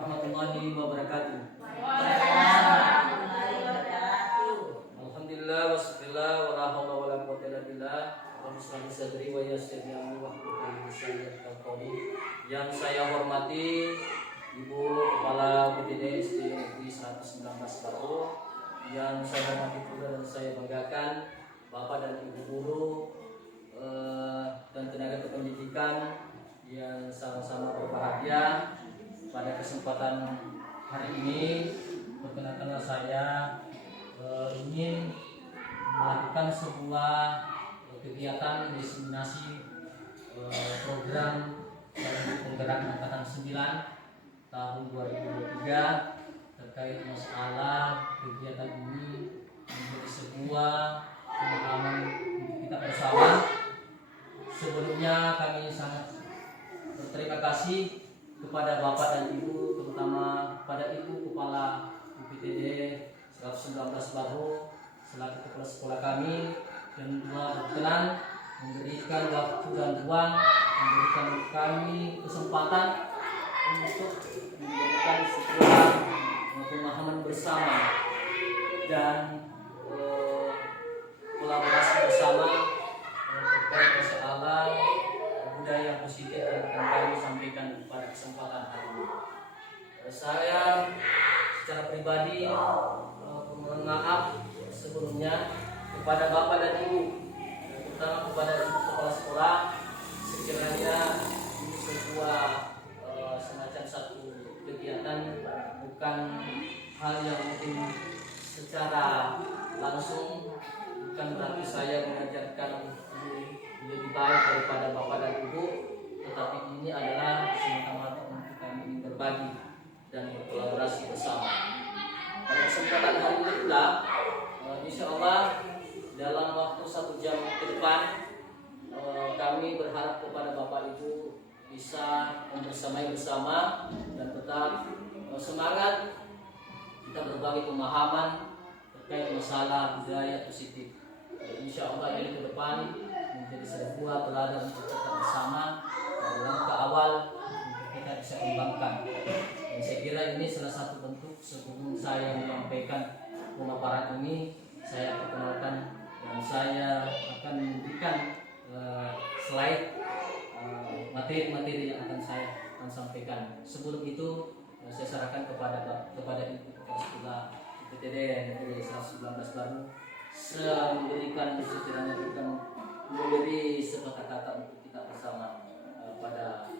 Warahmatullahi wabarakatuh. Alhamdulillah wassalatu wala haula wala quwwata illa billah. Rabbi shrah li sadri wa yassir li amri wahlul 'uqdatam min lisani. Yang saya hormati Ibu Kepala BPD SD Negeri 119 Batu, yang saya hormati pula dan saya banggakan Bapak dan Ibu guru dan tenaga kependidikan yang sama-sama berbahagia. Pada kesempatan hari ini, perkenalkan saya ingin melakukan sebuah kegiatan diseminasi program penggerak angkatan 9 tahun 2023 terkait masalah kegiatan ini menjadi sebuah pengalaman untuk kita bersama. Sebelumnya kami sangat berterima kasih kepada Bapak dan Ibu, terutama pada Ibu Kepala BPD 119 Baru selaku kepala sekolah kami, yang telah berkenan memberikan waktu dan ruang, memberikan kami kesempatan untuk memberikan sebuah pemahaman bersama dan kolaborasi bersama terkait persoalan budaya positif yang akan kami sampaikan pada kesempatan hari ini. Saya secara pribadi mohon maaf sebelumnya kepada Bapak dan Ibu, terutama kepada Ibu Kepala Sekolah, sekiranya ini sebuah semacam satu kegiatan, bukan hal yang mungkin secara langsung, bukan berarti saya mengajarkan lebih baik daripada Bapak dan Ibu, tetapi ini adalah semata-mata untuk kami ingin berbagi dan berkolaborasi bersama. Pada kesempatan hari ini pula, insya Allah dalam waktu 1 jam ke depan, kami berharap kepada Bapak Ibu bisa membersamai bersama dan tetap semangat kita berbagi pemahaman terkait masalah budaya positif. Insya Allah ini ke depan menjadi sebuah teladan untuk kita bersama dalam langkah awal untuk kita bisa kembangkan. Dan saya kira ini salah satu bentuk sebelum saya menyampaikan pemaparan ini, saya perkenalkan dan saya akan memberikan slide materi-materi yang akan saya sampaikan. Sebelum itu saya serahkan kepada Ibu Kepala Sekolah BPD Negeri 119 Baru memberikan sekiranya kita memberi sebuah kata untuk kita bersama pada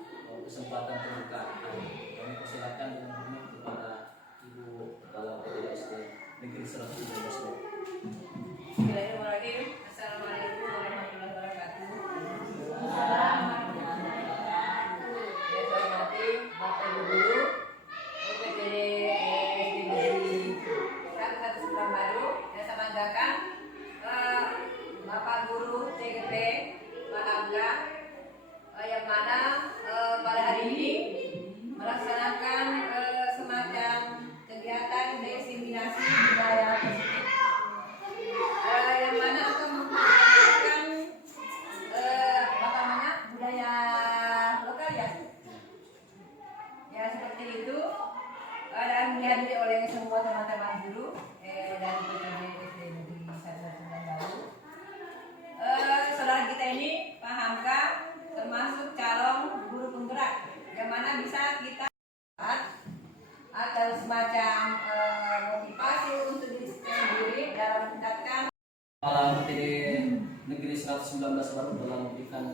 kesempatan pembukaan hari ini. Kami persilakan dengan hormat kepada Ibu Kepala BPD SD Negeri 119 Baru. Bismillahirrahmanirrahim. Assalamualaikum warahmatullahi wabarakatuh. Saya hormati Bapak Ibu Guru BPD SD Negeri 119 Baru. Saya banggakan Bapak Guru CGP Pak Angga yang mana pada hari ini melaksanakan semacam kegiatan diseminasi budaya positif yang mana akan memperkenalkan budaya lokal ya seperti itu, dan dihadiri oleh semua teman-teman guru dari BPD SD Negeri 119 Baru. Saudara kita ini Pak Hamka termasuk calon guru penggerak yang mana bisa kita atau semacam motivasi untuk diri sendiri dalam meningkatkan Kepala BPD Negeri 119 Baru dalam memberikan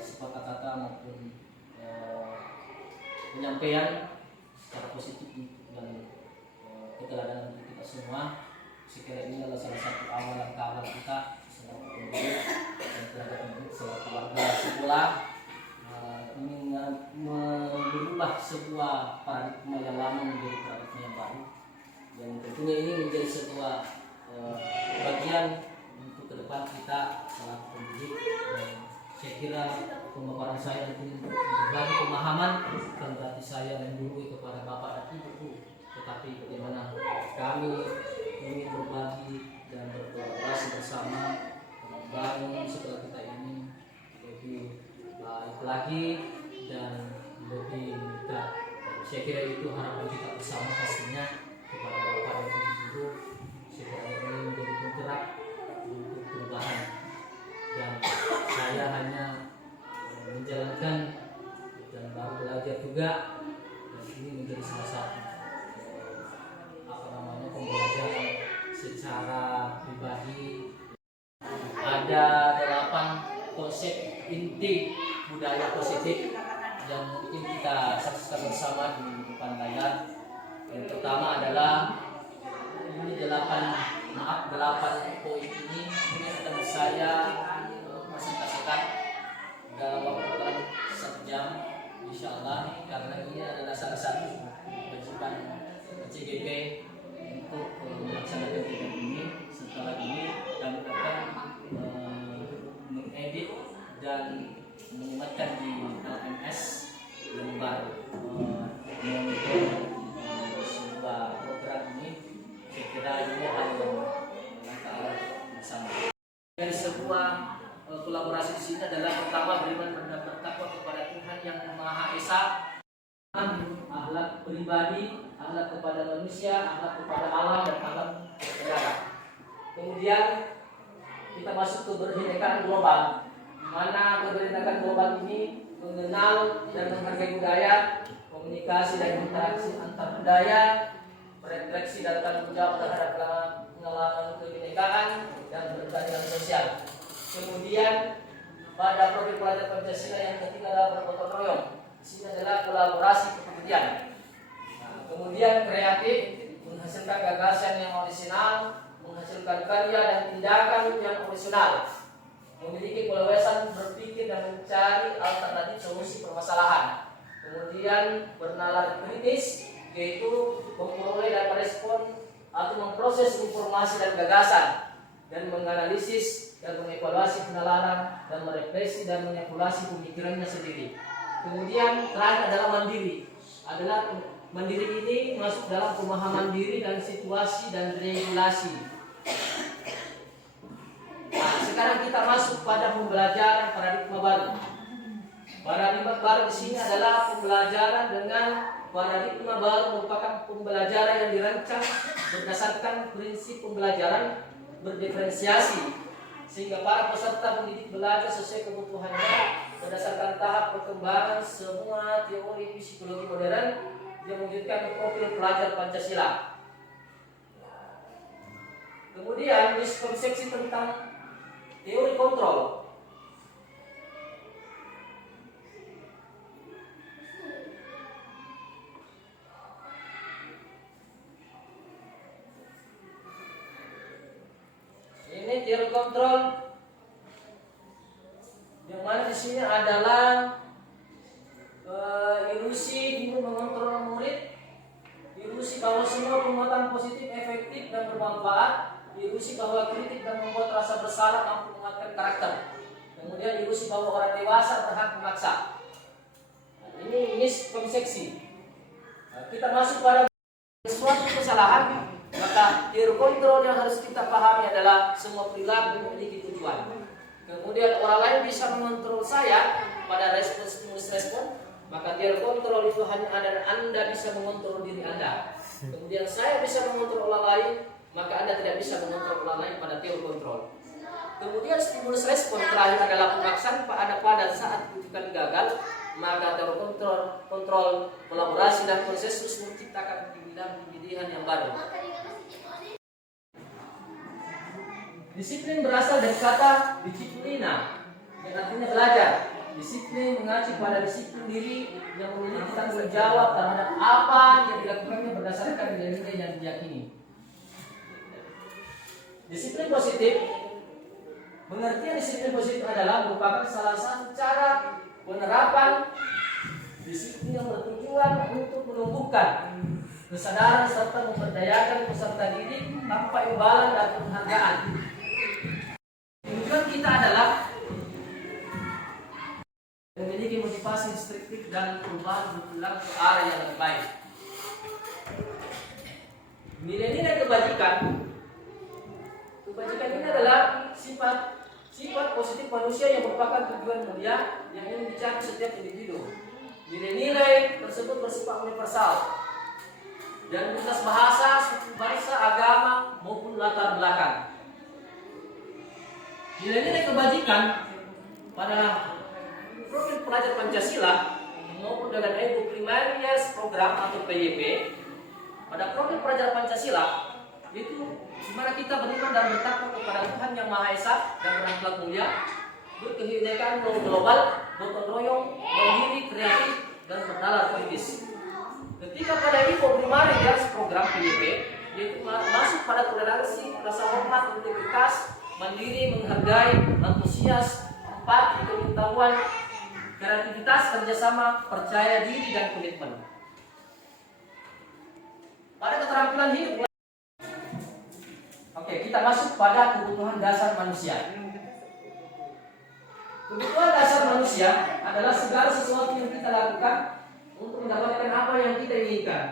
sepatah kata maupun penyampaian secara positif dan keteladanan untuk kita semua. Sekiranya ini adalah salah satu awal kita selaku pendidik dan tenaga pendidik selaku warga sekolah ingin merubah sebuah paradigma yang lama menjadi paradigma yang baru, dan tentunya ini menjadi sebuah bagian untuk ke depan kita selaku pendidik. Dan saya kira pemaparan saya untuk berbagi pemahaman bukan berarti saya menggurui kepada Bapak dan Ibu, tetapi bagaimana kami ingin berbagi dan berkolaborasi bersama membangun sekolah kita ini lebih baik lagi dan Saya kira itu harapan kita bersama pastinya kepada Bapak dan Ibu guru supaya ini menjadi penggerak untuk perubahan. Dan saya hanya menjalankan dan baru belajar juga, dan ini menjadi salah satu pembelajaran secara pribadi. Ada 8 konsep inti budaya positif yang mungkin kita saksikan bersama di depan layar. Yang pertama adalah ini 8 poin ini akan saya presentasikan dalam waktu 1 jam insyaallah, karena ini adalah salah satu kewajiban CGP untuk melaksanakan kegiatan ini. Setelah ini kami akan mengedit dan menyematkan di LMS lembar monitor sebuah program ini. Saya kira ini hal yang kita bersama. Dari sebuah kolaborasi di sini adalah pertama beriman dan bertakwa kepada Tuhan yang Maha Esa, akhlak pribadi, akhlak kepada manusia, akhlak kepada alam, dan akhlak negara. Kemudian kita masuk ke kebinekaan global, mana kebinekaan global ini mengenal dan menghargai budaya, komunikasi dan interaksi antar budaya, refleksi dan tanggung jawab terhadap pengalaman kebinekaan, dan berkeadilan sosial. Kemudian pada program pelajar Pancasila yang ketiga adalah bergotong royong. Di sini adalah kolaborasi kepedulian. Kemudian kreatif, menghasilkan gagasan yang orisinal, menghasilkan karya dan tindakan yang orisinal, memiliki keluasan berpikir dan mencari alternatif solusi permasalahan. Kemudian bernalar kritis, yaitu memperoleh dan merespon atau memproses informasi dan gagasan, dan menganalisis dan mengevaluasi penalaran, dan merefleksi dan mengevaluasi pemikirannya sendiri. Kemudian terakhir adalah mandiri. Mandiri ini masuk dalam pemahaman diri dan situasi dan regulasi. Nah, sekarang kita masuk pada pembelajaran paradigma baru. Paradigma baru di sini adalah pembelajaran dengan paradigma baru, merupakan pembelajaran yang dirancang berdasarkan prinsip pembelajaran berdiferensiasi, sehingga para peserta pendidik belajar sesuai kebutuhannya berdasarkan tahap perkembangan semua teori psikologi modern yang mewujudkan profil pelajar Pancasila. Kemudian miskonsepsi tentang teori kontrol. Ini teori kontrol yang mana di sini adalah ilusi guru mengontrol murid, ilusi bahwa semua perbuatan positif efektif dan bermanfaat, ilusi bahwa kritik dan membuat rasa bersalah mampu menguatkan karakter, kemudian ilusi bahwa orang dewasa berhak memaksa. Ini miskonsepsi. Kita masuk pada suatu kesalahan, maka teori kontrol yang harus kita pahami adalah semua perilaku memiliki tujuan. Kemudian orang lain bisa mengontrol saya pada respon, maka teori kontrol itu hanya ada dan Anda bisa mengontrol diri Anda. Kemudian saya bisa mengontrol orang lain, maka Anda tidak bisa mengontrol orang lain pada teori kontrol. Kemudian stimulus respon terakhir adalah pemaksaan pada saat rujukan gagal, maka teori kontrol kolaborasi dan konsensus menciptakan bidang pendidikan yang baru. Disiplin berasal dari kata disiplina, yang artinya belajar. Disiplin mengacu pada disiplin diri yang memiliki tanggung jawab terhadap apa yang dilakukannya berdasarkan nilai-nilai yang diyakini. Disiplin positif, pengertian disiplin positif adalah merupakan salah satu cara penerapan disiplin yang bertujuan untuk menumbuhkan kesadaran serta memberdayakan peserta didik tanpa imbalan dan penghargaan. Tujuan kita adalah memiliki motivasi instruktif dan perubahan berpulang ke arah yang lebih baik. Nilai-nilai kebajikan ini adalah sifat positif manusia yang merupakan tujuan mulia yang ingin dicapai setiap individu. Nilai-nilai tersebut bersifat universal dan lintas bahasa, suku bangsa, agama maupun latar belakang. Nilai-nilai kebajikan pada profil pelajar Pancasila maupun dengan Ibu Primary Years Program atau PYP pada profil pelajar Pancasila itu di mana kita beriman dan bertakwa kepada Tuhan Yang Maha Esa dan berakhlak mulia, berkehidupan global, gotong royong, mandiri, kreatif, dan bernalar kritis. Ketika pada Ibu Primary Years Program PYP yaitu masuk pada toleransi, rasa hormat, integritas, mandiri, menghargai, antusias, empati, pengetahuan, kreativitas, kerjasama, percaya diri, dan komitmen. Pada keterampilan hidup, oke, kita masuk pada kebutuhan dasar manusia. Kebutuhan dasar manusia adalah segala sesuatu yang kita lakukan untuk mendapatkan apa yang kita inginkan.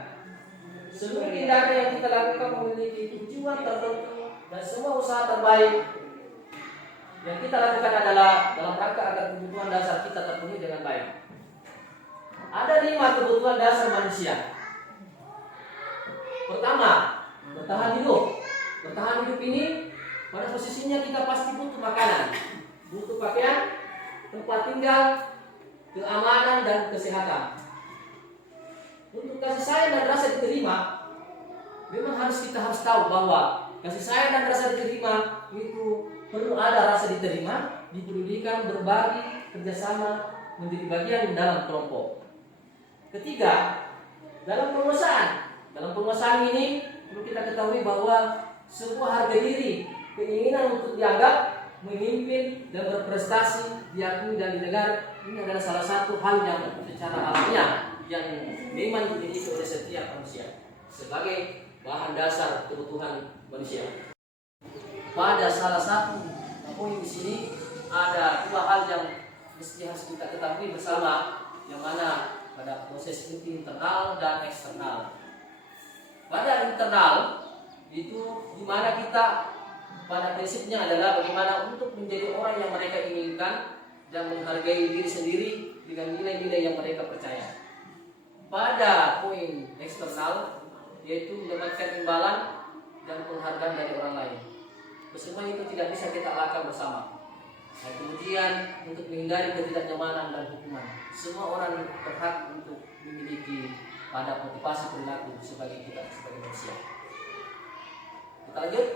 Seluruh tindakan yang kita lakukan memiliki tujuan tertentu dan semua usaha terbaik yang kita lakukan adalah dalam rangka agar kebutuhan dasar kita terpenuhi dengan baik. Ada 5 kebutuhan dasar manusia. Pertama, bertahan hidup. Bertahan hidup ini pada posisinya kita pasti butuh makanan, butuh pakaian, tempat tinggal, keamanan, dan kesehatan. Untuk kasih sayang dan rasa diterima, memang kita harus tahu bahwa kasih sayang dan rasa diterima itu perlu ada rasa diterima, dipedulikan, berbagi, kerjasama, menjadi bagian dalam kelompok. Ketiga, dalam penguasaan. Dalam penguasaan ini perlu kita ketahui bahwa sebuah harga diri, keinginan untuk dianggap, memimpin, dan berprestasi, diakui dan didengar, ini adalah salah satu hal yang secara alamiah yang memang dimiliki oleh setiap manusia sebagai bahan dasar kebutuhan manusia. Pada salah satu poin di sini ada 2 hal yang mesti harus kita ketahui bersama, yang mana pada proses internal dan eksternal. Pada internal itu di mana kita pada prinsipnya adalah bagaimana untuk menjadi orang yang mereka inginkan dan menghargai diri sendiri dengan nilai-nilai yang mereka percaya. Pada poin eksternal yaitu mendapatkan imbalan dan penghargaan dari orang lain. Semua itu tidak bisa kita lakukan bersama. Nah, kemudian untuk menghindari ketidaknyamanan dan hukuman, semua orang berhak untuk memiliki pada motivasi perilaku sebagai manusia. Kita lanjut.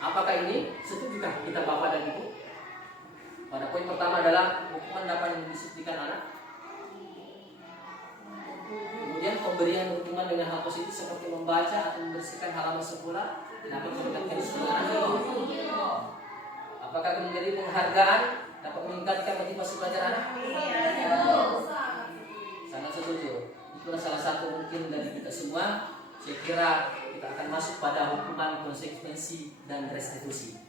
Apakah ini setujukah kita Bapak dan Ibu? Pada poin pertama adalah hukuman dapat mendisiplinkan anak. Kemudian pemberian hukuman dengan hal positif seperti membaca atau membersihkan halaman sekolah dapat meningkatkan semangat. Apakah memberi penghargaan dapat meningkatkan motivasi belajar anak? Sangat setuju. Itulah salah satu mungkin dari kita semua. Saya kira kita akan masuk pada hukuman, konsekuensi, dan restitusi.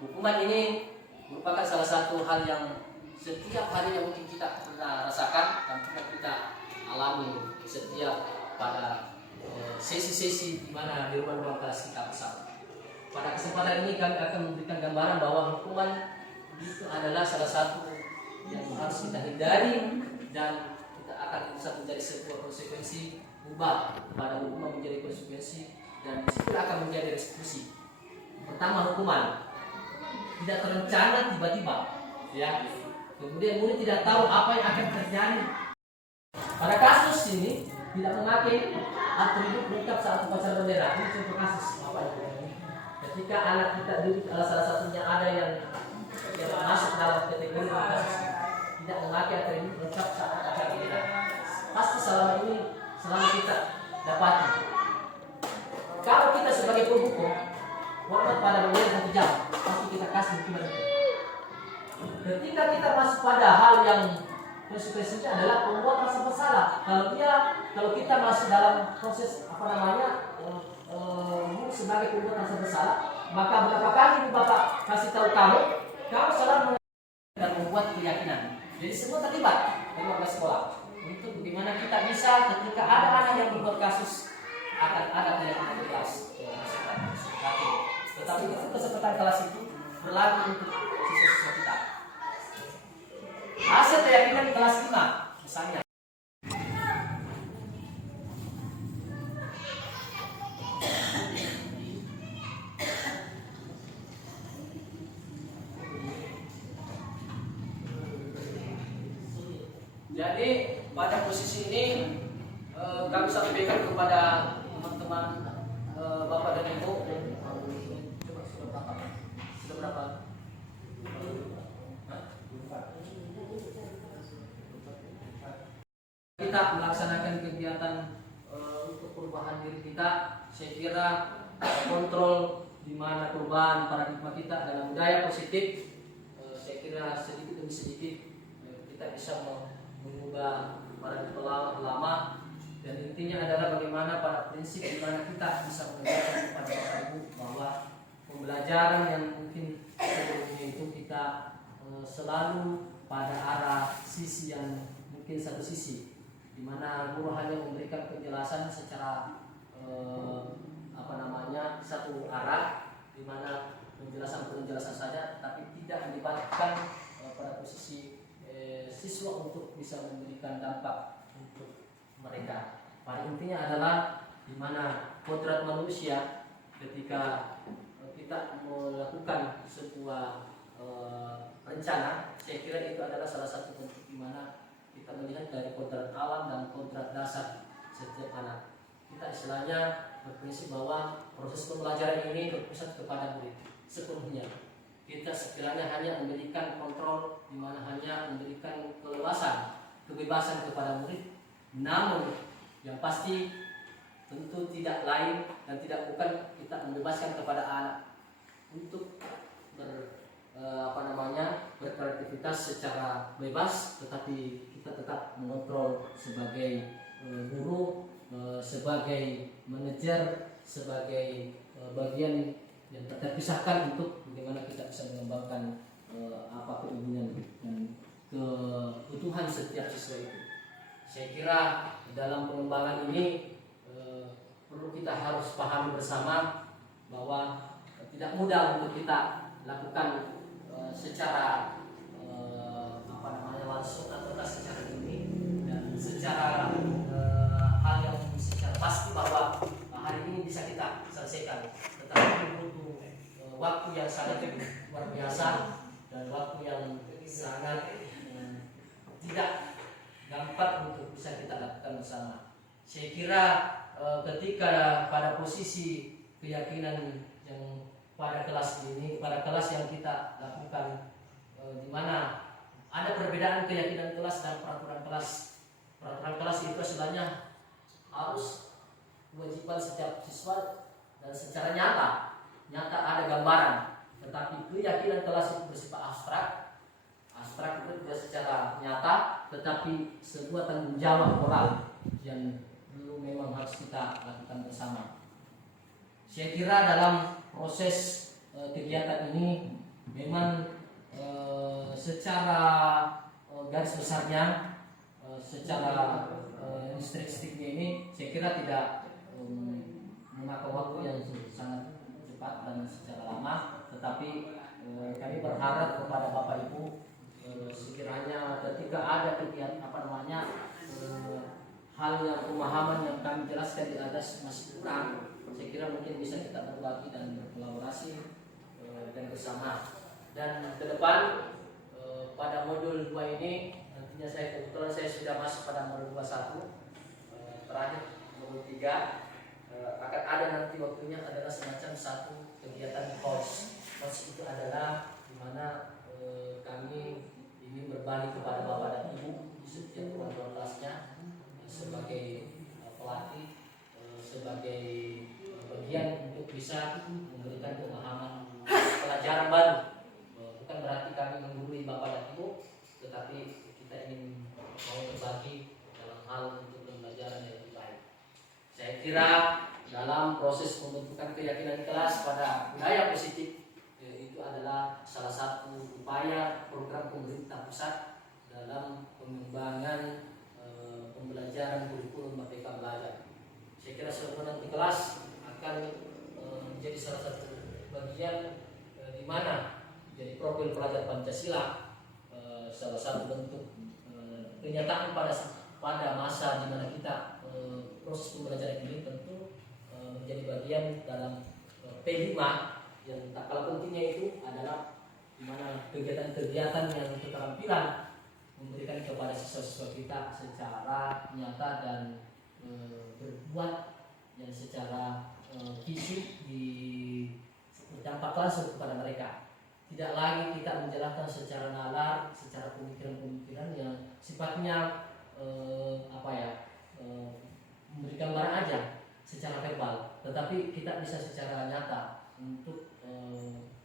Hukuman ini merupakan salah satu hal yang setiap hari yang mungkin kita pernah rasakan dan pernah kita alami setiap pada sesi-sesi di mana di ruang kelas kita bersama. Pada kesempatan ini kami akan memberikan gambaran bahwa hukuman itu adalah salah satu yang harus kita hindari dan kita akan bisa menjadi sebuah konsekuensi, ubah pada hukuman menjadi konsekuensi dan disitu akan menjadi restitusi. Pertama, hukuman tidak terencana tiba-tiba, ya. Kemudian murid tidak tahu apa yang akan terjadi. Pada kasus ini tidak memakai atribut lengkap saat upacara bendera. Ini contoh kasus apa itu? Ketika anak kita duduk, salah satunya ada yang masuk dalam kategori kasus tidak memakai atribut lengkap saat upacara bendera. Pasti selama kita dapati. Kalau kita sebagai penghukum hormat pada bendera 1 jam, pasti kita kasih hukuman itu. Ketika kita masuk pada hal yang konsekuensinya adalah membuat rasa bersalah. Kalau kita masih dalam proses sebagai pembuat rasa bersalah, maka berapa kali Bapak kasih tahu kamu salah dan membuat keyakinan. Jadi semua terlibat dalam sekolah. Untuk bagaimana kita bisa ketika ada anak yang membuat kasus akan ada keyakinan di kelas. Tetapi kesempatan kelas itu berlaku untuk siswa-siswa kita. Hasil keyakinan di kelas 5 misalnya Jadi pada posisi ini kami sampaikan kepada teman-teman Bapak dan Ibu. Coba sudah berapa? Sudah berapa? Kita melaksanakan kegiatan untuk perubahan diri kita. Saya kira kontrol di mana perubahan paradigma kita dalam budaya positif, saya kira sedikit demi sedikit kita bisa mengubah paradigma lama, dan intinya adalah bagaimana pada prinsip di mana kita bisa mengajarkan kepada Bapak Ibu bahwa pembelajaran yang mungkin sebelumnya itu kita selalu pada arah sisi yang mungkin satu sisi, di mana guru hanya memberikan penjelasan secara satu arah, di mana penjelasan saja, tapi tidak melibatkan pada posisi siswa untuk bisa memberikan dampak untuk mereka. Pada intinya adalah di mana kodrat manusia ketika kita melakukan sebuah rencana, saya kira itu adalah salah satu bentuk di mana kita melihat dari kodrat alam dan kodrat dasar setiap anak. Kita istilahnya berprinsip bahwa proses pembelajaran ini berpusat kepada murid sepenuhnya. Kita sekiranya hanya memberikan kontrol, di mana hanya memberikan kebebasan kepada murid, namun yang pasti tentu tidak lain dan tidak bukan kita membebaskan kepada anak untuk berkreativitas secara bebas, tetapi kita tetap mengontrol sebagai guru, sebagai manajer, sebagai bagian yang terpisahkan untuk bagaimana kita bisa mengembangkan apa keinginan dan kebutuhan setiap siswa itu. Saya kira dalam pengembangan ini perlu kita harus pahami bersama bahwa tidak mudah untuk kita lakukan secara langsung atau secara ini dan secara hal yang secara pasti bahwa hari ini bisa kita selesaikan, tetapi butuh waktu yang sangat luar biasa dan waktu yang sangat tidak gampang untuk bisa kita lakukan bersama. Saya kira ketika pada posisi keyakinan yang pada kelas yang kita lakukan, di mana ada perbedaan keyakinan kelas dan peraturan kelas. Peraturan kelas itu sebenarnya harus kewajiban setiap siswa dan secara nyata ada gambaran. Tetapi keyakinan kelas itu bersifat abstrak itu tidak secara nyata, tetapi sebuah tanggung jawab moral yang dulu memang harus kita lakukan bersama. Saya kira dalam proses kegiatan ini memang secara garis besarnya, secara instruksinya ini saya kira tidak memakan waktu yang sangat cepat dan secara lama, tetapi kami berharap kepada Bapak Ibu sekiranya ketika ada kegiatan hal yang pemahaman yang kami jelaskan di atas masih kurang, saya kira mungkin bisa kita berbagi dan berkolaborasi dan bersama. Dan ke depan pada modul 2 ini nantinya kebetulan saya sudah masuk pada modul 21, terakhir modul 3 akan ada nanti waktunya adalah semacam satu kegiatan course. Course itu adalah di mana kami ingin berbagi kepada Bapak dan Ibu di setiap ruang kelasnya sebagai pelatih, sebagai bagian untuk bisa memberikan pemahaman pelajaran baru. Bukan berarti kami menggurui Bapak dan Ibu, tetapi kita ingin mau berbagi dalam hal untuk pembelajaran yang lebih baik. Saya kira dalam proses pembentukan keyakinan kelas pada budaya positif itu adalah salah satu upaya program pemerintah pusat dalam pengembangan pembelajaran kurikulum Merdeka Belajar. Saya kira seluruh nanti kelas akan menjadi salah satu bagian di mana jadi profil pelajar Pancasila, salah satu bentuk kenyataan pada masa di mana kita proses pembelajaran ini tentu menjadi bagian dalam P5 yang tak kalah pentingnya itu adalah di mana kegiatan-kegiatan yang keterampilan memberikan kepada siswa-siswa kita secara nyata dan berbuat yang secara fisik berdampak langsung kepada mereka. Tidak lagi kita menjelaskan secara nalar, secara pemikiran-pemikiran yang sifatnya memberikan gambaran aja secara verbal, tetapi kita bisa secara nyata untuk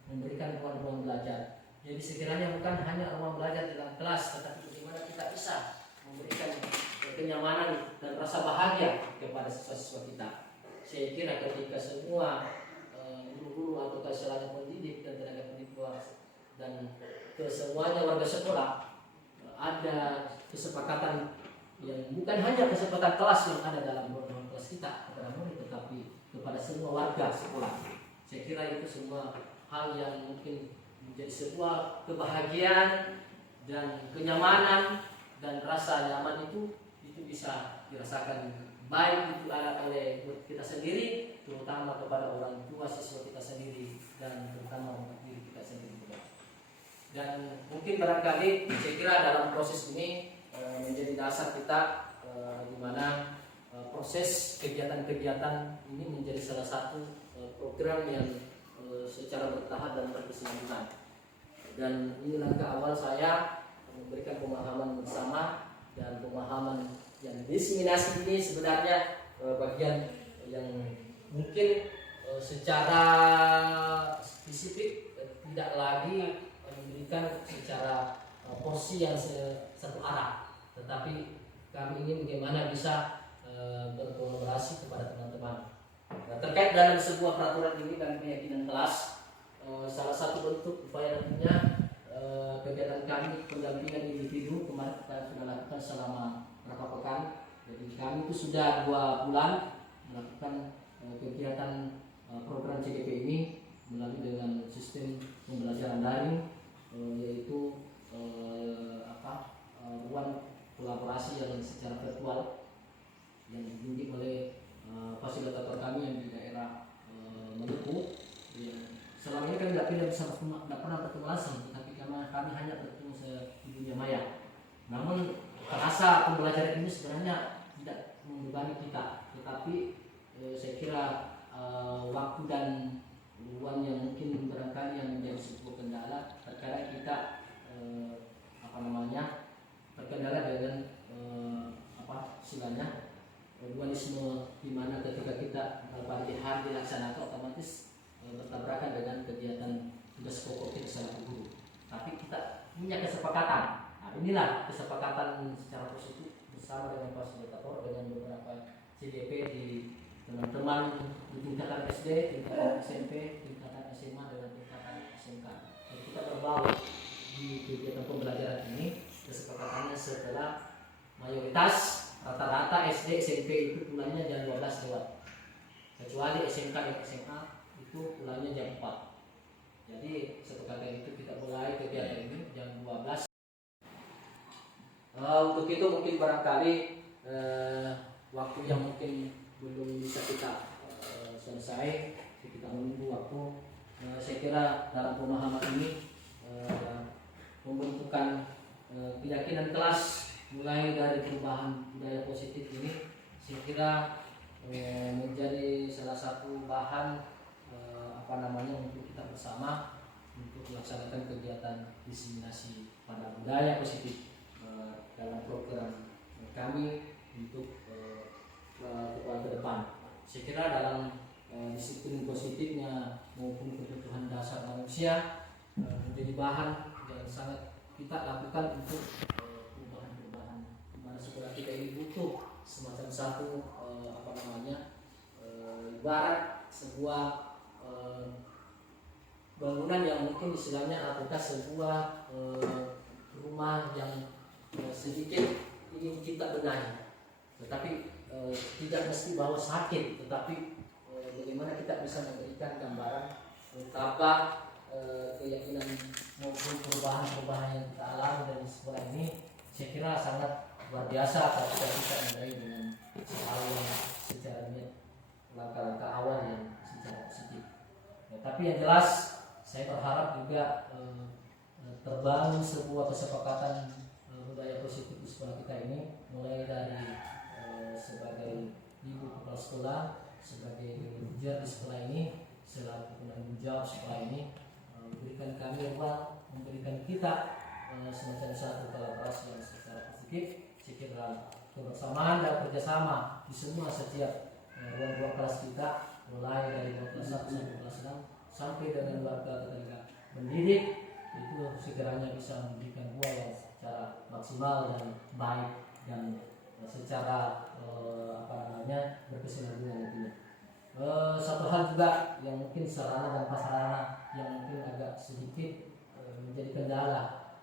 memberikan ruang-ruang belajar. Jadi sekiranya bukan hanya ruang belajar dalam kelas, tetapi bagaimana kita bisa memberikan kenyamanan dan rasa bahagia kepada siswa-siswa kita. Saya kira ketika semua guru-guru atau selaku pendidik dan tenaga pendidik dan kesemuanya warga sekolah ada kesepakatan yang bukan hanya kesempatan kelas yang ada dalam ruang kelas kita kepada murid, tetapi kepada semua warga sekolah. Saya kira itu semua hal yang mungkin menjadi sebuah kebahagiaan dan kenyamanan dan rasa nyaman itu bisa dirasakan baik itu oleh kita sendiri, terutama kepada orang tua siswa kita sendiri dan terutama diri kita sendiri juga. Dan mungkin barangkali saya kira dalam proses ini menjadi dasar kita di mana proses kegiatan-kegiatan ini menjadi salah satu program yang secara bertahap dan berkesinambungan. Dan ini langkah awal saya memberikan pemahaman bersama dan pemahaman yang diseminasi ini sebenarnya bagian yang mungkin secara spesifik tidak lagi memberikan secara porsi yang satu arah, tetapi kami ingin bagaimana bisa berkolaborasi kepada teman-teman. Nah, terkait dalam sebuah peraturan ini dan keyakinan kelas, salah satu bentuk upaya tentunya kegiatan kami pendampingan individu kemarin kita sudah lakukan selama berapa pekan. Jadi kami itu sudah 2 bulan melakukan kegiatan program CDP ini melalui dengan sistem pembelajaran daring, yaitu ruang kolaborasi yang secara virtual yang dibimbing oleh fasilitator kami yang di daerah Maluku. Selama ini kan tidak pernah bertemu langsung, tapi kami hanya bertemu di dunia maya. Namun terasa pembelajaran ini sebenarnya tidak membebani kita, tetapi saya kira waktu dan ruang yang mungkin barangkali yang menjadi sebuah kendala. Terkadang kita terkendala dengan dualisme, di mana ketika kita pagi hari dilaksanakan otomatis bertabrakan dengan kegiatan tugas pokok kita selaku guru. Tapi kita punya kesepakatan. Nah, inilah kesepakatan secara positif bersama dengan fasilitator, dengan beberapa CDP di teman-teman di tingkatan SD, tingkatan SMP, tingkatan SMA, dengan tingkatan SMK. Jadi kita berbaur di kegiatan pembelajaran ini. Kesepakatannya setelah mayoritas rata-rata SD SMP itu pulangnya jam 12 lewat, kecuali SMK dan SMA itu pulangnya jam 4. Jadi kesepakatan itu kita mulai kegiatan ini jam 12. Untuk itu mungkin barangkali waktu yang mungkin belum bisa kita selesai, kita menunggu waktu. Saya kira dalam pemahaman ini pembentukan keyakinan kelas mulai dari perubahan budaya positif ini, saya kira menjadi salah satu bahan untuk kita bersama untuk melaksanakan kegiatan diseminasi pada budaya positif dalam program kami untuk ke depan. Saya kira dalam disiplin positifnya maupun kebutuhan dasar manusia menjadi bahan yang sangat kita lakukan untuk perubahan-perubahan di mana sekolah kita ini butuh semacam satu ibarat sebuah bangunan yang mungkin istilahnya apakah sebuah rumah yang sedikit ingin kita benahi, tetapi tidak mesti bahwa sakit, tetapi bagaimana kita bisa memberikan gambaran betapa keyakinan maupun perubahan-perubahan yang kita alami dari sekolah ini, saya kira sangat luar biasa kalau kita mulai dengan hal yang secara langkah-langkah awal yang secara positif. Tapi yang jelas saya berharap juga terbangun sebuah kesepakatan budaya positif di sekolah kita ini, mulai dari sebagai ibu kepala sekolah, sebagai manajer di sekolah ini, selaku penanggung jawab sekolah ini, memberikan kami ruang, memberikan kita semacam satu kolaborasi yang secara positif. Sekira kebersamaan dan kerjasama di semua setiap ruang-ruang kelas kita, mulai dari ruang kelas 1 sampai kelas 6 sampai dengan warga tenaga pendidik, itu sekiranya bisa memberikan buah yang secara maksimal dan baik dan secara berkesinambungan nantinya. Satu hal juga yang mungkin sarana dan prasarana yang mungkin agak sedikit menjadi kendala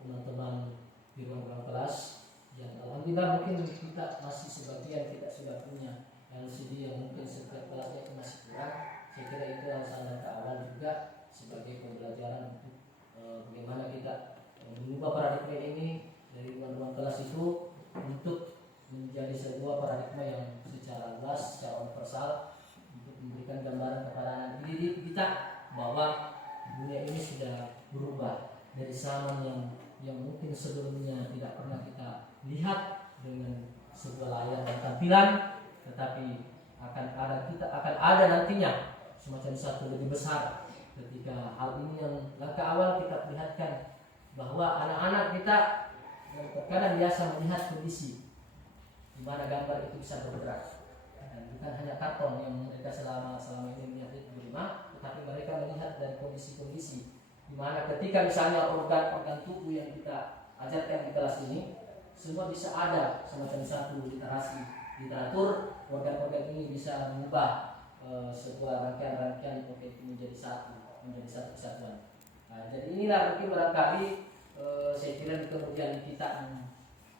teman-teman di ruang-ruang kelas, yang alhamdulillah mungkin kita masih sebagian tidak sudah punya LCD yang mungkin setiap kelasnya itu masih kurang. Saya kira itu harus langkah awal juga sebagai pembelajaran untuk bagaimana kita mengubah paradigma ini dari ruang-ruang kelas itu untuk menjadi sebuah paradigma yang secara luas, secara universal, untuk memberikan gambaran kepada anak didik kita bahwa dunia ini sudah berubah dari zaman yang mungkin sebelumnya tidak pernah kita lihat dengan sebuah layar dan tampilan, tetapi akan ada nantinya semacam satu lebih besar. Ketika hal ini yang langkah awal kita perlihatkan bahwa anak-anak kita terkadang biasa melihat kondisi di mana gambar itu bisa bergerak, dan bukan hanya karton yang mereka selama ini melihat itu di rumah, tetapi mereka melihat dari kondisi-kondisi di mana ketika misalnya organ-organ tubuh yang kita ajarkan di kelas ini semua bisa ada semacam satu literasi literatur, organ-organ ini bisa mengubah sebuah rangkaian-rangkaian organ itu menjadi satu kesatuan. Nah, jadi inilah mungkin barangkali saya kira di kemudian kita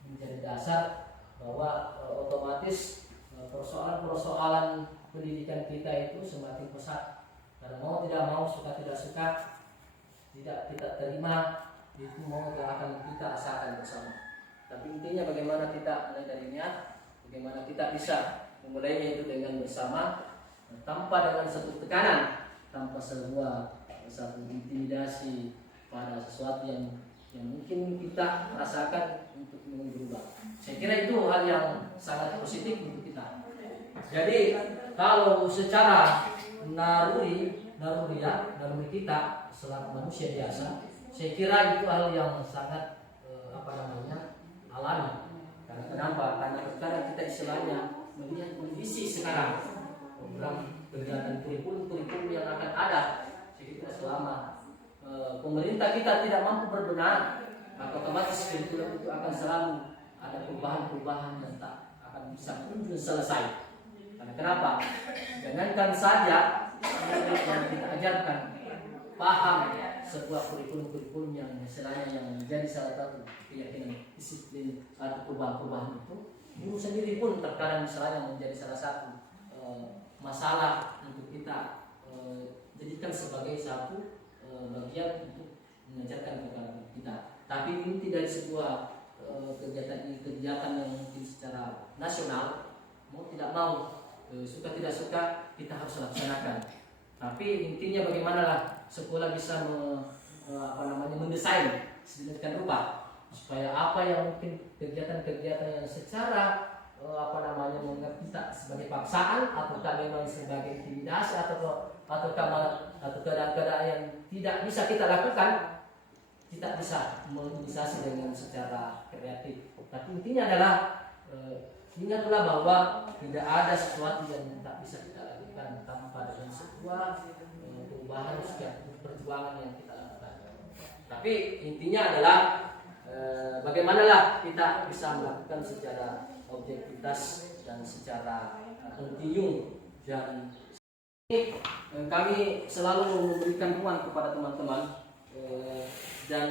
menjadi dasar bahwa otomatis persoalan-persoalan pendidikan kita itu semakin pesat, karena mau tidak mau, suka tidak suka, tidak terima, itu mau akan kita rasakan bersama. Tapi intinya bagaimana kita mulai dari niat, bagaimana kita bisa memulainya itu dengan bersama, tanpa dengan satu tekanan, tanpa satu intimidasi pada sesuatu yang mungkin kita rasakan untuk berubah. Saya kira itu hal yang sangat positif untuk kita. Jadi kalau secara naluri kita selaku manusia biasa, saya kira itu hal yang sangat alami. Karena kenapa? Karena sekarang kita istilahnya melihat kondisi sekarang, program kegiatan kurikulum yang akan ada sekitar selama pemerintah kita tidak mampu berbenah, maka otomatis kurikulum itu akan selalu ada perubahan-perubahan yang tak akan bisa kunjung selesai. Karena kenapa? Jangankan saja yang kita ajarkan paham sebuah kurikulum yang istilahnya yang menjadi salah satu keyakinan disiplin atau perubahan-perubahan itu, guru sendiri pun terkadang misalnya menjadi salah satu masalah untuk kita jadikan sebagai satu bagian untuk mengajarkan kepada kita. Tapi ini tidak sebuah kegiatan yang mungkin secara nasional, mau tidak mau, suka tidak suka kita harus laksanakan. Tapi intinya bagaimana lah sekolah bisa mendesain sedemikian rupa supaya apa yang mungkin kegiatan-kegiatan yang secara menganggap kita sebagai paksaan atau memang sebagai intimidasi atau keadaan-keadaan yang tidak bisa kita lakukan, kita bisa menginisiasi dengan secara kreatif. Tapi intinya adalah ingatlah bahwa tidak ada sesuatu yang tak bisa kita lakukan tanpa dengan sebuah perubahan perjuangan yang kita lakukan. Tapi intinya adalah bagaimanalah kita bisa melakukan secara objektivitas dan secara kontinu, dan kami selalu memberikan ruang kepada teman-teman, dan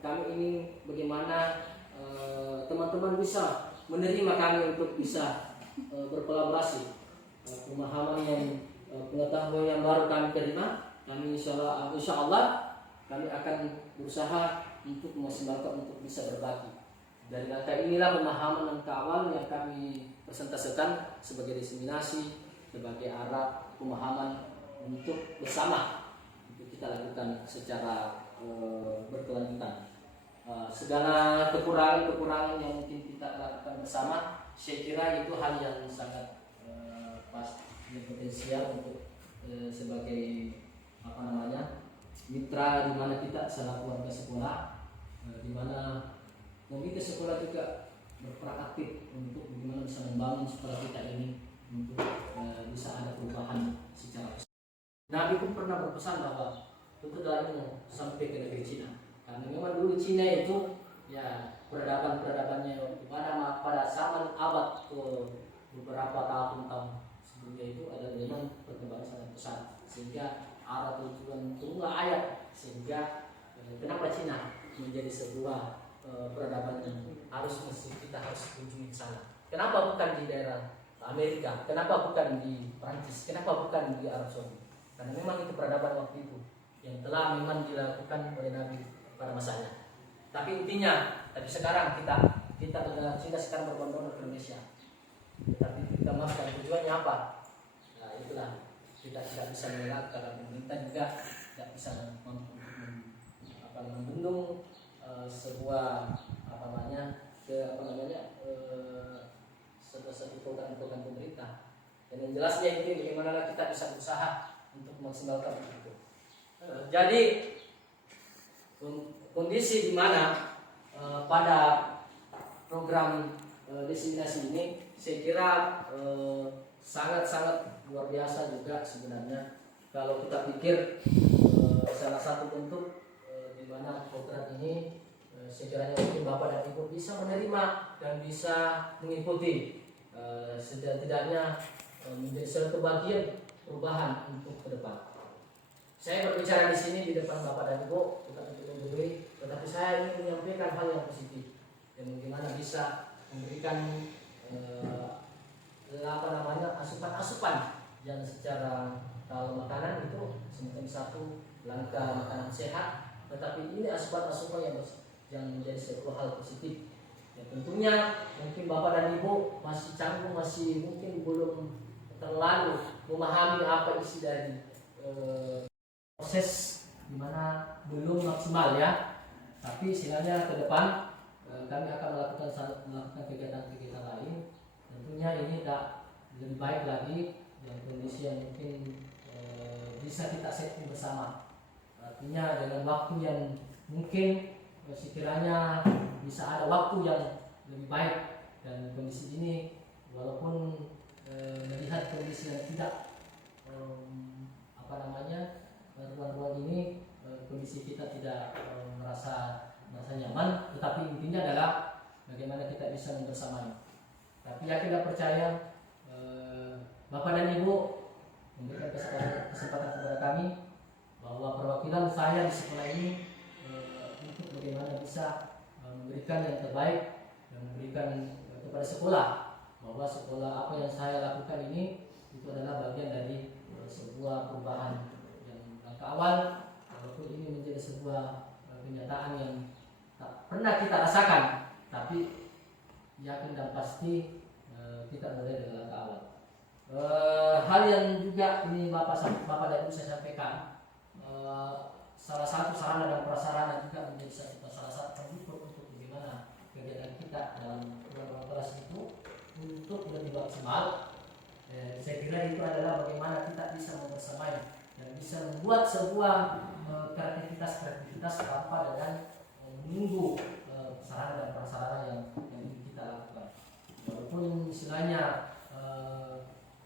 kami ini bagaimana teman-teman bisa menerima kami untuk bisa berkolaborasi, pemahaman yang pengetahuan yang baru kami terima, kami insya Allah kami akan berusaha untuk memaksimalkan untuk bisa berbagi. Dari langkah inilah pemahaman langkah awal yang kami presentasikan sebagai diseminasi, sebagai arah pemahaman untuk bersama untuk kita lakukan secara berkelanjutan. segala kekurangan yang mungkin kita lakukan bersama, saya kira itu hal yang sangat pas dan potensial untuk sebagai mitra di mana kita selaku warga sekolah, di mana kami ke sekolah juga berperan aktif untuk bagaimana bisa membangun sekolah kita ini untuk bisa ada perubahan secara besar. Nabi pun pernah berpesan bahwa tentu dalam sampai ke negeri Cina, karena memang dulu Cina itu ya peradabannya pada zaman abad ke beberapa tahun sebelumnya itu ada memang perkembangan sangat besar, sehingga arah tujuan tunggal ayat, sehingga kenapa Cina menjadi sebuah peradaban yang kita harus kunjungi sana. Kenapa bukan di daerah Amerika? Kenapa bukan di Prancis? Kenapa bukan di Arab Saudi? Karena memang itu peradaban waktu itu yang telah memang dilakukan oleh Nabi pada masanya. Tapi intinya, tapi sekarang kita sekarang berbondong ke Indonesia. Tetapi kita maafkan tujuannya apa? Nah itulah kita tidak bisa mengelak karena pemerintah juga tidak bisa membendung sebuah satu program pemerintah. Dan yang jelasnya itu bagaimana kita bisa berusaha untuk memaksimalkan itu. Jadi kondisi di mana pada program destinasi ini saya kira sangat-sangat luar biasa juga sebenarnya. Kalau kita pikir salah satu bentuk di mana program ini sekiranya mungkin Bapak dan Ibu bisa menerima dan bisa mengikuti, setidaknya menjadi suatu bagian perubahan untuk ke depan. Saya berbicara di sini di depan Bapak dan Ibu bukan untuk menggurui, tetapi saya ingin menyampaikan hal yang positif dan bagaimana bisa memberikan asupan-asupan yang secara kalau makanan itu semacam satu langkah makanan sehat, tetapi ini asupan-asupan yang menjadi sebuah hal positif. Ya, tentunya mungkin Bapak dan Ibu masih canggung, masih mungkin belum terlalu memahami apa isi dari proses dimana belum maksimal ya. Tapi istilahnya ke depan kami akan melakukan kegiatan-kegiatan lain. Tentunya ini tak lebih baik lagi yang kondisi yang mungkin bisa kita setting bersama. Artinya dengan waktu yang mungkin sekiranya bisa ada waktu yang lebih baik, dan kondisi ini walaupun melihat kondisi yang tidak ruang-ruang ini kondisi kita tidak merasa nyaman, tetapi intinya adalah bagaimana kita bisa membersamai. Tapi yakin dan percaya Bapak dan Ibu memberikan kesempatan kepada kami bahwa perwakilan saya di sekolah ini untuk bagaimana bisa memberikan yang terbaik dan memberikan kepada sekolah, bahwa sekolah apa yang saya lakukan ini itu adalah bagian dari sebuah perubahan yang langkah awal, walaupun ini menjadi sebuah kenyataan yang tak pernah kita rasakan, tapi yakin dan pasti kita mulai dari langkah awal. Hal yang juga ini Bapak dan Ibu saya sampaikan, salah satu sarana dan prasarana juga menjadi salah satu pendukung untuk bagaimana kegiatan kita dalam program kelas itu untuk lebih maksimal. Saya kira itu adalah bagaimana kita bisa membersamai dan bisa membuat sebuah kreativitas tanpa dengan menunggu sarana dan prasarana yang ingin kita lakukan. Walaupun istilahnya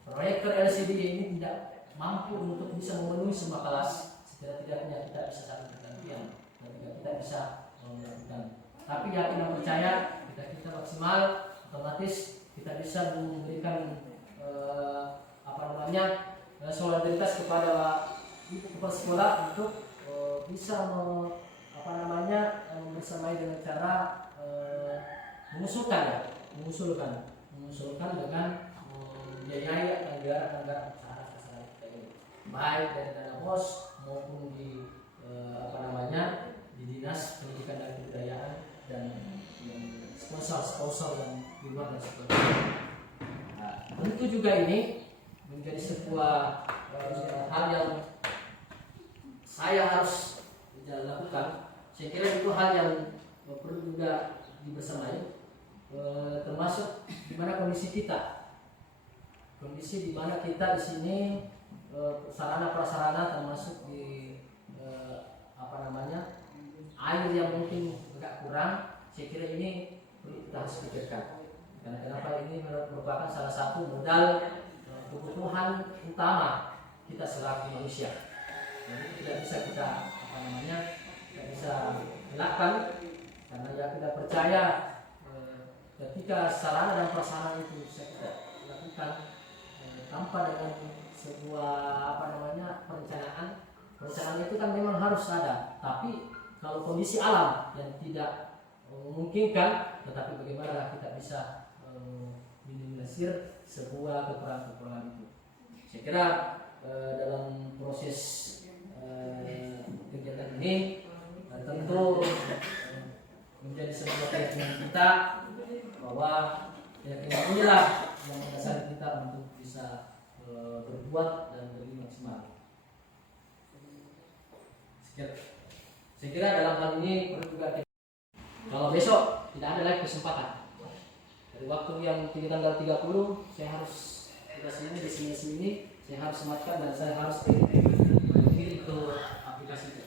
proyektor LCD ini tidak mampu untuk bisa memenuhi semua kelas, setidaknya kita bisa saling bergantian dan kita bisa melakukan. Tapi yakin dan percaya kita maksimal, otomatis kita bisa memberikan solidaritas kepada sekolah untuk bisa bersamai dengan cara mengusulkan dengan biaya anggaran usaha kita ini, baik dari dana BOS maupun di di dinas pendidikan dan kebudayaan dan sponsor yang di luar dari sekolah. Nah, tentu juga ini menjadi sebuah hal yang saya harus lakukan. Saya kira itu hal yang kita, kondisi di mana kita di sini sarana prasarana termasuk di air yang mungkin agak kurang. Saya kira ini perlu kita harus pikirkan. Karena kenapa ini merupakan salah satu modal kebutuhan utama kita selaku manusia. Jadi tidak bisa kita tidak bisa elakkan, karena ya kita percaya ketika sarana dan prasarana itu bisa kita lakukan tanpa dengan sebuah perencanaan itu kan memang harus ada. Tapi kalau kondisi alam yang tidak memungkinkan, tetapi bagaimana kita bisa minimalisir sebuah kekurangan-kekurangan itu. Saya kira dalam proses kegiatan ini tentu menjadi sebuah keyakinan kita bahwa keyakinan inilah yang mendasari kita untuk bisa berbuat dan lebih maksimal. Saya kira dalam hal ini perlu juga kalau besok tidak ada lagi kesempatan dari waktu yang di tanggal 30 saya harus di sini saya harus sematkan dan saya harus kirim ke aplikasi itu.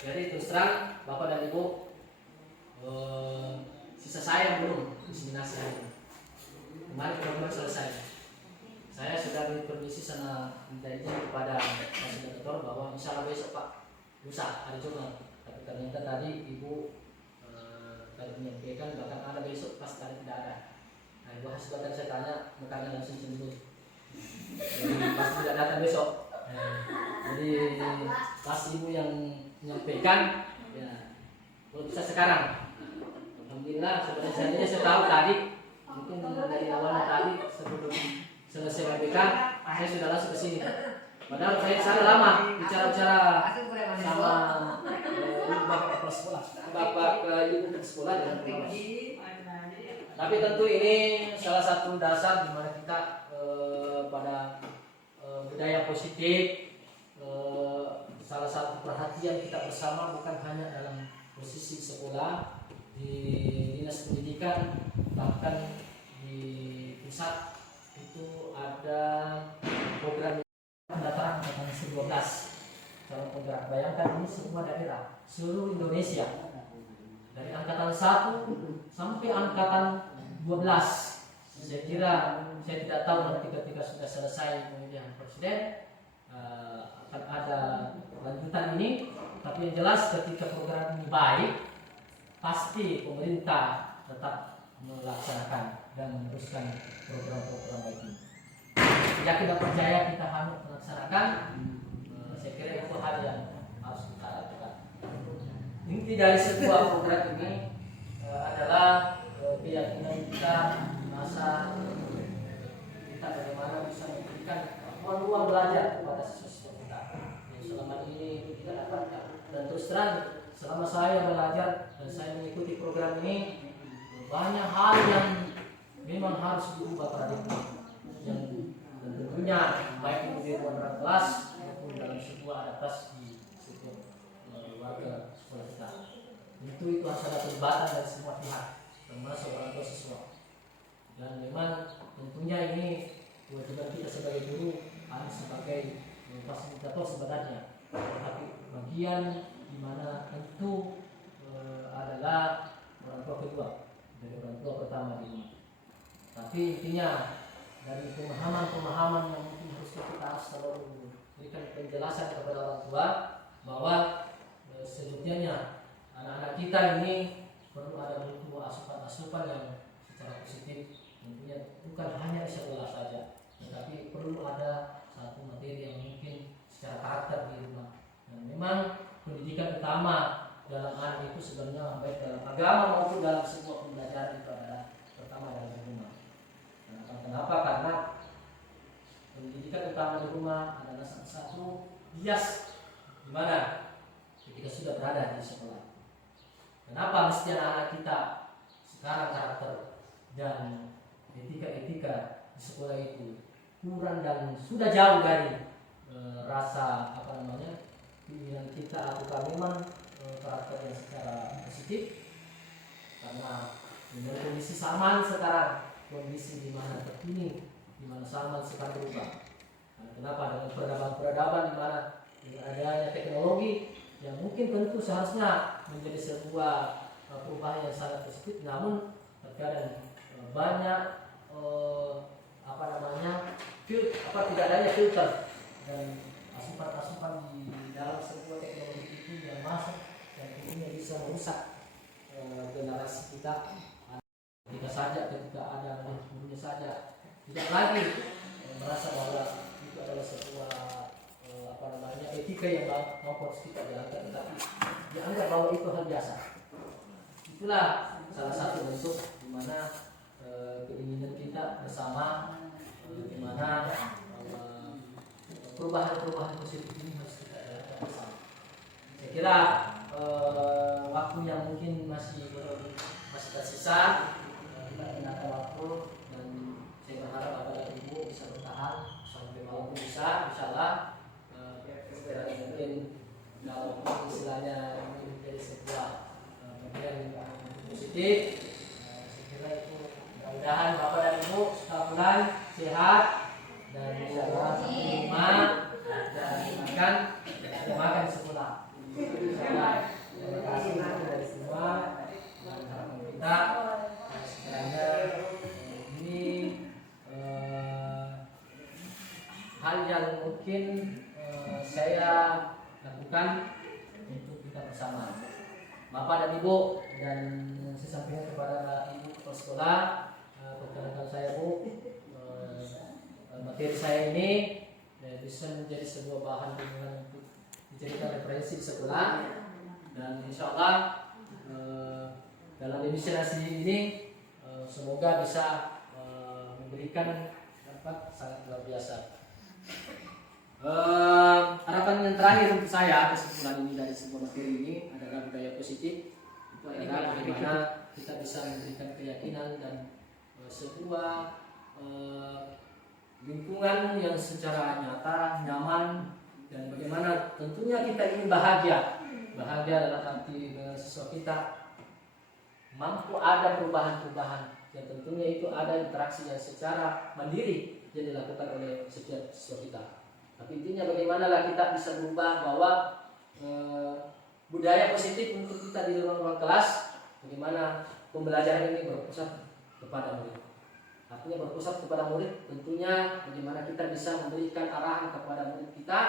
Jadi terus terang Bapak dan Ibu, sisa saya yang belum diseminasi hari ini. Kemarin program selesai. Saya sudah beri permisi sana minta izin kepada fasilitator bahwa insya Allah besok Pak lusa hari Jumat. Tapi ternyata tadi Ibu tadi menyampaikan bahkan ada besok pas tadi tidak ada. Nah Ibu Hasbah tadi saya tanya mukanya langsung cemburu. Jadi pasti tidak datang besok. Jadi pas Ibu yang menyampaikan ya kalau bisa sekarang. Alhamdulillah sebenarnya saya tahu tadi mungkin dari awalnya tadi sebelum selesai KBK saya sudah langsung ke sini. Padahal saya sana lama bicara-bicara sama Bapak kepala sekolah, Bapak ke Ibu ke sekolah dengan pengawas. Tapi tentu ini salah satu dasar di mana kita pada budaya positif, salah satu perhatian kita bersama bukan hanya dalam posisi sekolah di dinas pendidikan, bahkan di pusat itu ada program pendaftaran angkatan 12 calon penggerak. Bayangkan ini semua daerah seluruh Indonesia dari angkatan 1 sampai angkatan 12. Saya kira saya tidak tahu nanti ketika sudah selesai pemilihan presiden akan ada lanjutan ini, tapi yang jelas ketika program ini baik pasti pemerintah tetap melaksanakan dan meneruskan program-program baik ini. Yakin dan percaya kita harus melaksanakan. Saya kira itu hal yang harus kita lakukan. Inti dari sebuah program ini adalah keyakinan kita di masa kita bagaimana bisa memberikan ruang belajar kepada siswa kita yang selama ini tidak dapatkan. Dan terus terang selama saya belajar dan saya mengikuti program ini, banyak hal yang memang harus diubah paradigma yang tentunya baik itu di ruang kelas maupun dalam sebuah adaptasi di setiap warga sekolah kita. Tentu itu harus ada pelibatan dari semua pihak termasuk orang tua siswa. Dan memang tentunya ini kewajiban kita sebagai guru hanya sebagai fasilitator sebenarnya, tetapi bagian di mana tentu adalah orang tua kedua dari orang tua pertama di rumah. Tapi intinya dari pemahaman yang mungkin kita harus selalu berikan penjelasan kepada orang tua bahwa sejujurnya anak-anak kita ini perlu ada butuh asupan yang secara positif, tentunya bukan hanya di sekolah saja, tetapi perlu ada satu materi yang mungkin secara karakter di rumah. Dan memang pendidikan utama dalam anak itu sebenarnya baik dalam agama maupun dalam sebuah pembelajaran itu adalah pertama dalam rumah. Kenapa? Karena pendidikan utama di rumah adalah satu hias di mana ketika sudah berada di sekolah. Kenapa mesti anak-anak kita sekarang karakter dan etika di sekolah itu kurang dan sudah jauh dari rasa keinginan kita apakah memang karakter yang secara positif, karena dengan kondisi zaman sekarang kondisi di mana terkini, di mana zaman sedang berubah. Nah, kenapa dengan peradaban-peradaban di mana dengan adanya teknologi yang mungkin tentu seharusnya menjadi sebuah perubahan yang sangat positif, namun terkadang banyak tidak adanya filter dan asupan-asupan di dalam sebuah teknologi itu yang masuk dan tentunya bisa merusak generasi kita saja ketika ada gurunya saja tidak lagi merasa bahwa itu adalah sebuah etika yang harus kita jalankan, tetapi dianggap bahwa itu hal biasa. Itulah salah satu bentuk di mana keinginan kita bersama di mana perubahan-perubahan positif ini harus kita jalankan bersama. Saya kira waktu yang mungkin masih tersisa, kita gunakan waktu, dan saya berharap Bapak dan Ibu bisa bertahan sampai malam bisa, insyaallah. Mungkin kalau istilahnya ini menjadi sebuah bagian yang positif, saya kira itu mudah-mudahan Bapak dan Ibu sekalian sehat dan insyaallah sampai rumah dan makan sekolah. Terima kasih dari semua dan harapan kita sekiranya ini hal yang mungkin saya lakukan untuk kita bersama, Bapak dan Ibu, dan saya sampaikan kepada Ibu kepala sekolah, perkenalkan saya Bu, materi saya ini bisa menjadi sebuah bahan untuk dijadikan referensi di sekolah, dan insya Allah dalam inisiasi ini semoga bisa memberikan dampak sangat luar biasa. Harapan yang terakhir untuk saya kesimpulan ini dari sebuah materi ini adalah budaya positif. Itu adalah bagaimana kita bisa memberikan keyakinan dan sebuah lingkungan yang secara nyata nyaman, dan bagaimana tentunya kita ingin bahagia dalam arti dengan siswa kita mampu ada perubahan-perubahan yang tentunya itu ada interaksi yang secara mandiri yang dilakukan oleh setiap siswa kita. Tapi intinya bagaimanalah kita bisa berubah bahwa budaya positif untuk kita di ruang kelas, bagaimana pembelajaran ini berpusat kepada murid. Artinya berpusat kepada murid, tentunya bagaimana kita bisa memberikan arahan kepada murid kita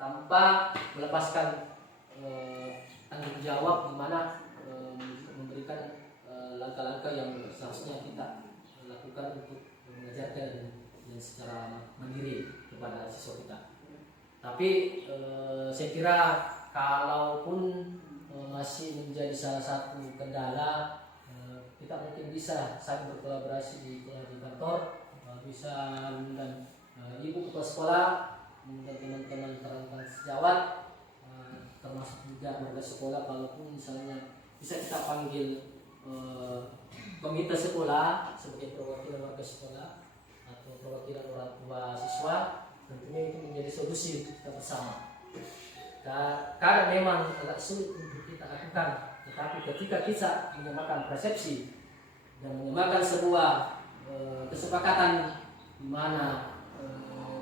tanpa melepaskan tanggung jawab, di mana memberikan langkah-langkah yang seharusnya kita lakukan untuk mengajarkan yang secara mandiri kepada siswa kita. Tapi saya kira kalaupun masih menjadi salah satu kendala, kita mungkin bisa saling berkolaborasi di kantor, bisa mengundang ibu kepala sekolah, mengundang teman-teman perangkat sejawat, termasuk juga warga sekolah. Kalaupun misalnya bisa kita panggil komite sekolah sebagai perwakilan warga sekolah atau perwakilan orang tua siswa, tentunya itu menjadi solusi kita bersama. Kadang memang agak sulit untuk kita lakukan, tetapi ketika kita menyamakan persepsi dan menyamakan sebuah kesepakatan di mana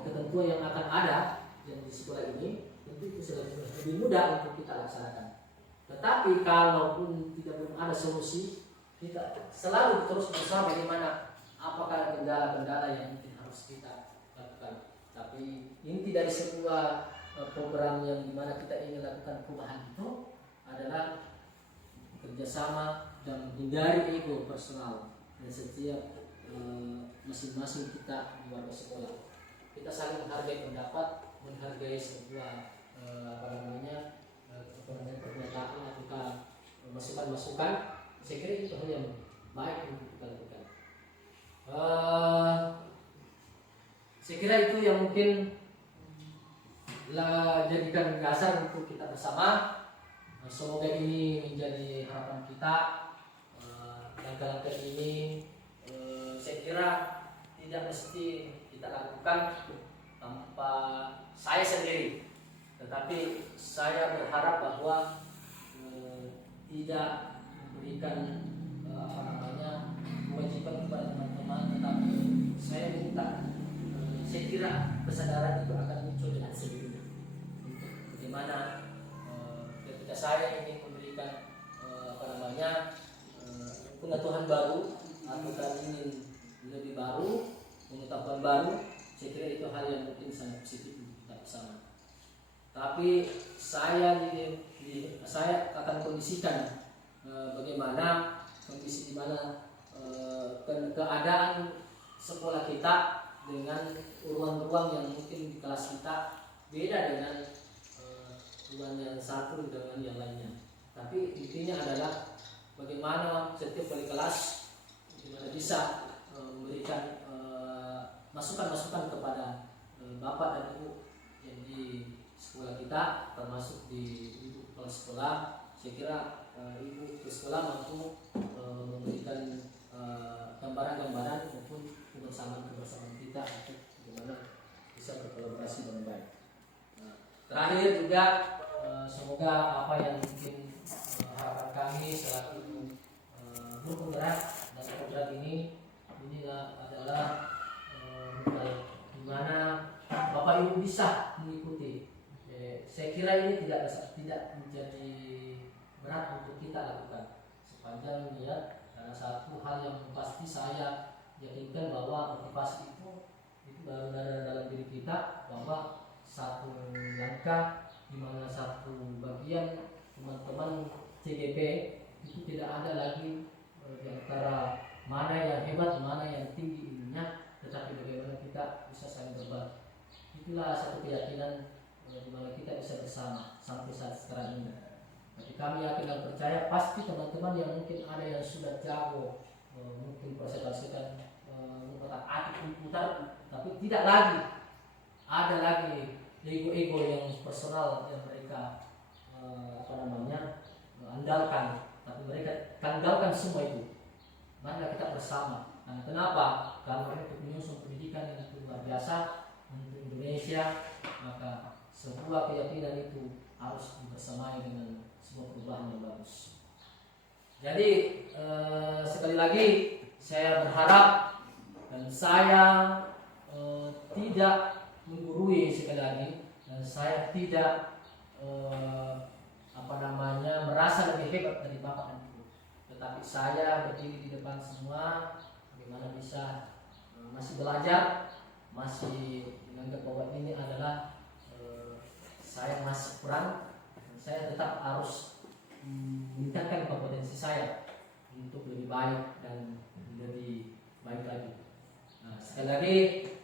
ketentuan yang akan ada yang di sekolah ini, tentu itu lebih mudah untuk kita laksanakan. Tetapi kalaupun belum ada solusi, kita selalu terus berusaha bagaimana apakah kendala-kendala yang mungkin harus kita lakukan. Tapi inti dari sebuah program yang dimana kita ingin lakukan perubahan itu adalah kerjasama dan menghindari ego personal dan setiap masing-masing kita di warga sekolah. Kita saling menghargai pendapat, menghargai sebuah pernyataan atau masukan-masukan. Saya kira itu hal yang baik untuk kita lakukan. Saya kira itu yang mungkin jadikan dasar untuk kita bersama. Semoga ini menjadi harapan kita. Langkah-langkah ini saya kira tidak mesti kita lakukan tanpa saya sendiri, tetapi saya berharap bahwa tidak memberikan kewajiban kepada teman-teman, tetapi saya minta, saya kira kesadaran itu akan muncul dengan sendirinya untuk bagaimana ketika saya ingin memberikan pengetahuan baru atau ingin lebih baru, pengetahuan baru, saya kira itu hal yang mungkin sangat positif untuk kita bersama. Tapi saya akan kondisikan bagaimana kondisi di mana keadaan sekolah kita dengan ruang-ruang yang mungkin di kelas kita beda dengan ruang yang satu dengan yang lainnya. Tapi intinya adalah bagaimana setiap wali kelas bisa memberikan masukan-masukan kepada bapak dan ibu yang di sekolah kita, termasuk di ibu kepala sekolah. Saya kira ibu ke sekolah mampu memberikan gambaran-gambaran maupun kebersamaan kita untuk bagaimana bisa berkolaborasi dengan baik. Terakhir juga semoga apa yang mungkin harapan kami selaku grup penggerak dan program ini adalah di mana Bapak Ibu bisa mengikuti. Saya kira ini tidak menjadi berat untuk kita lakukan sepanjang niat, karena satu hal yang pasti saya yakinkan bahwa motivasi itu baru ada dalam diri kita, bahwa satu langkah di mana satu bagian teman-teman CGP itu tidak ada lagi di antara mana yang hebat, mana yang tinggi ilmunya, tetapi bagaimana kita bisa saling berbagi. Itulah satu keyakinan di mana kita bisa bersama sampai saat sekarang ini. Jadi kami yakin dan percaya pasti teman-teman yang mungkin ada yang sudah jago, mungkin presentasikan otak-atik putar, tapi tidak lagi ada lagi ego-ego yang personal yang mereka andalkan, tapi mereka tanggalkan semua itu. Mari kita bersama. Nah, kenapa? Karena untuk menyusun pendidikan yang luar biasa untuk Indonesia, maka sebuah keyakinan itu harus dibersamai dengan sebuah perubahan yang bagus. Jadi sekali lagi saya berharap dan saya tidak menggurui sekali lagi, dan saya tidak merasa lebih hebat dari bapak dan ibu, tetapi saya berdiri di depan semua bagaimana bisa masih belajar, masih menganggap bahwa ini adalah saya masih kurang, saya tetap harus meningkatkan kompetensi saya untuk lebih baik dan lebih baik lagi. Nah, sekali lagi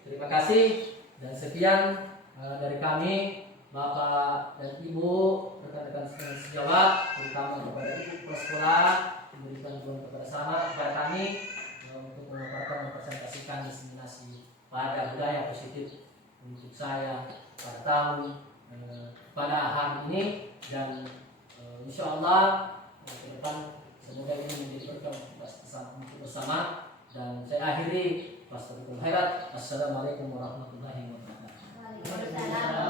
terima kasih dan sekian dari kami, Bapak dan Ibu, rekan-rekan sejawat, terutama kepada Ibu Kepala Sekolah, memberikan dukungan kepada sama kepada kami untuk memaparkan, mempresentasikan diseminasi pada budaya positif untuk saya pada tahun pada hari ini, dan insya Allah ke depan semoga ini menjadi berkah untuk bersama. Dan saya akhiri, Assalamualaikum warahmatullahi wabarakatuh. Waalaikumsalam.